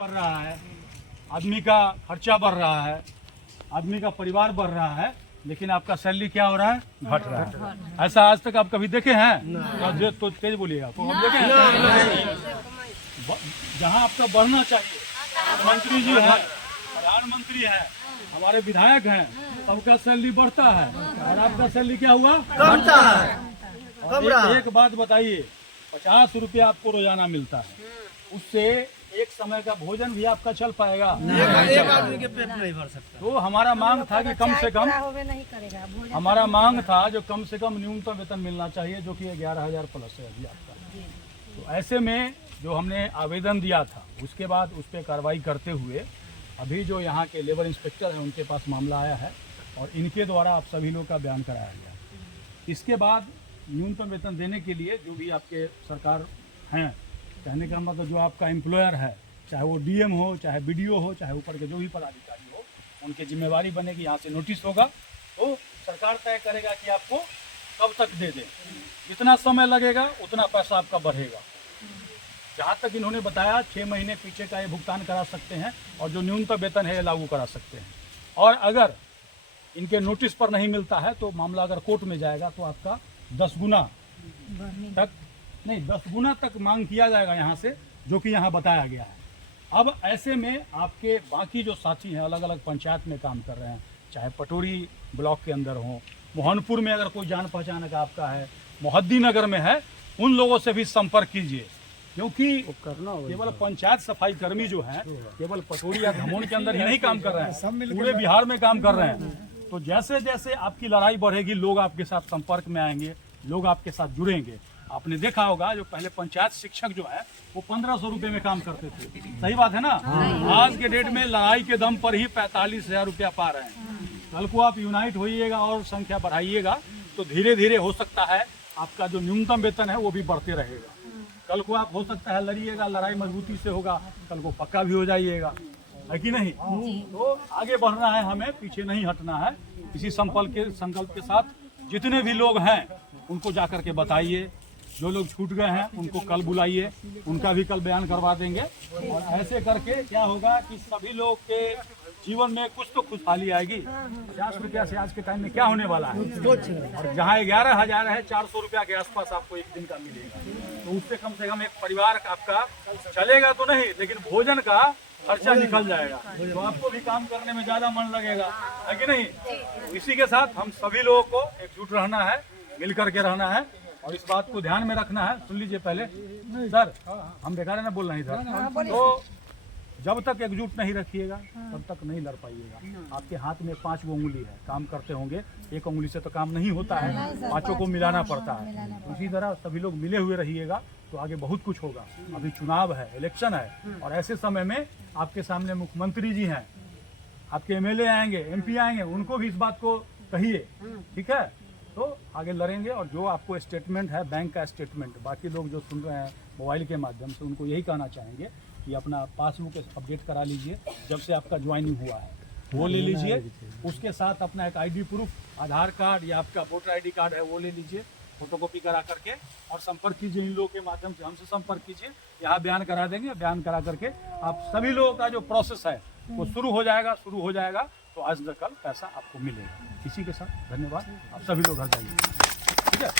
बढ़ रहा है, आदमी का खर्चा बढ़ रहा है, आदमी का परिवार बढ़ रहा है, लेकिन आपका सैलरी क्या हो रहा है? घट रहा है। ऐसा आज तक आप कभी देखे हैं? तो तेज बोलिएगा, तो हम देखे हैं? जहाँ आपका बढ़ना चाहिए, मंत्री जी है, प्रधानमंत्री है, हमारे विधायक हैं, सबका सैलरी बढ़ता है और आपका सैलरी क्या हुआ? घटता है। और एक बात बताइए, 50 रुपया आपको रोजाना मिलता है, उससे एक समय का भोजन भी आपका चल पाएगा? एक आदमी के पेट नहीं भर सकता। तो हमारा मांग था कि कम से कम हमारा मांग था जो कम से कम न्यूनतम वेतन मिलना चाहिए, जो कि 11,000 प्लस है अभी आपका। तो ऐसे में जो हमने आवेदन दिया था, उसके बाद उस पर कार्रवाई करते हुए अभी जो यहाँ के लेबर इंस्पेक्टर हैं उनके पास मामला आया है और इनके द्वारा आप सभी लोग का बयान कराया गया। इसके बाद न्यूनतम वेतन देने के लिए जो भी आपके सरकार हैं, कहने का मतलब जो आपका एम्प्लॉयर है, चाहे वो डीएम हो, चाहे बीडीओ हो, चाहे ऊपर के जो भी पदाधिकारी हो, उनकी जिम्मेवारी बनेगी। यहाँ से नोटिस होगा तो सरकार तय करेगा कि आपको कब तक दे दें। जितना समय लगेगा उतना पैसा आपका बढ़ेगा। जहाँ तक इन्होंने बताया 6 महीने पीछे का ये भुगतान करा सकते हैं और जो न्यूनतम वेतन है ये लागू करा सकते हैं। और अगर इनके नोटिस पर नहीं मिलता है तो मामला अगर कोर्ट में जाएगा तो आपका 10 गुना तक नहीं 10 गुना तक मांग किया जाएगा यहाँ से, जो कि यहाँ बताया गया है। अब ऐसे में आपके बाकी जो साथी हैं अलग अलग पंचायत में काम कर रहे हैं, चाहे पटोरी ब्लॉक के अंदर हो, मोहनपुर में अगर कोई जान पहचान का आपका है, मोहद्दी नगर में है, उन लोगों से भी संपर्क कीजिए, क्योंकि केवल पंचायत सफाई कर्मी जो हैं केवल पटोरी या घमौन के अंदर ही नहीं काम कर रहे हैं, पूरे बिहार में काम कर रहे हैं। तो जैसे जैसे आपकी लड़ाई बढ़ेगी, लोग आपके साथ संपर्क में आएंगे, लोग आपके साथ जुड़ेंगे। आपने देखा होगा जो पहले पंचायत शिक्षक जो है वो 1500 रुपये में काम करते थे, सही बात है ना? आज के डेट में लड़ाई के दम पर ही 45,000 रुपया पा रहे हैं। कल को आप यूनाइट होइएगा और संख्या बढ़ाइएगा तो धीरे धीरे हो सकता है आपका जो न्यूनतम वेतन है वो भी बढ़ते रहेगा। कल को आप हो सकता है लड़िएगा, लड़ाई मजबूती से होगा, कल को पक्का भी हो जाइएगा, है कि नहीं? तो आगे बढ़ना है, हमें पीछे नहीं हटना है। इसी संकल्प के साथ जितने भी लोग हैं उनको जाकर के बताइए, जो लोग छूट गए हैं उनको कल बुलाइए, उनका भी कल बयान करवा देंगे। और ऐसे करके क्या होगा कि सभी लोग के जीवन में कुछ तो खुशहाली आएगी। 50 रुपया से आज के टाइम में क्या होने वाला है? और जहाँ 11,000 है, 400 रुपया के आसपास आपको एक दिन का मिलेगा। तो उससे कम से कम एक परिवार आपका चलेगा तो नहीं, लेकिन भोजन का खर्चा निकल जाएगा, तो आपको भी काम करने में ज्यादा मन लगेगा, है कि नहीं? तो इसी के साथ हम सभी लोगों को एकजुट रहना है, मिल करके रहना है और इस बात को ध्यान में रखना है। सुन लीजिए पहले सर, हम बेकार है ना बोल रहे हैं सर, तो जब तक एकजुट नहीं रखिएगा तब तक नहीं लड़ पाइएगा। आपके हाथ में 5 उंगली है, काम करते होंगे, एक उंगली से तो काम नहीं होता है, 5 को मिलाना पड़ता है। उसी तरह सभी लोग मिले हुए रहिएगा तो आगे बहुत कुछ होगा। अभी चुनाव है, इलेक्शन है, और ऐसे समय में आपके सामने मुख्यमंत्री जी हैं, आपके एमएलए आएंगे, एमपी आएंगे, उनको भी इस बात को कहिए, ठीक है? तो आगे लड़ेंगे। और जो आपको स्टेटमेंट है, बैंक का स्टेटमेंट, बाकी लोग जो सुन रहे हैं मोबाइल के माध्यम से, उनको यही कहना चाहेंगे कि अपना पासबुक अपडेट करा लीजिए, जब से आपका ज्वाइनिंग हुआ है वो ले लीजिए। उसके साथ अपना एक आईडी प्रूफ, आधार कार्ड या आपका वोटर आईडी कार्ड है वो ले लीजिए, फोटोकॉपी करा करके, और संपर्क कीजिए इन लोगों के माध्यम से, हमसे संपर्क कीजिए, यहाँ बयान करा देंगे। बयान करा करके आप सभी लोगों का जो प्रोसेस है वो शुरू हो जाएगा। तो आज न कल पैसा आपको मिलेगा। इसी के साथ धन्यवाद, आप सभी लोग घर जाइए, ठीक है?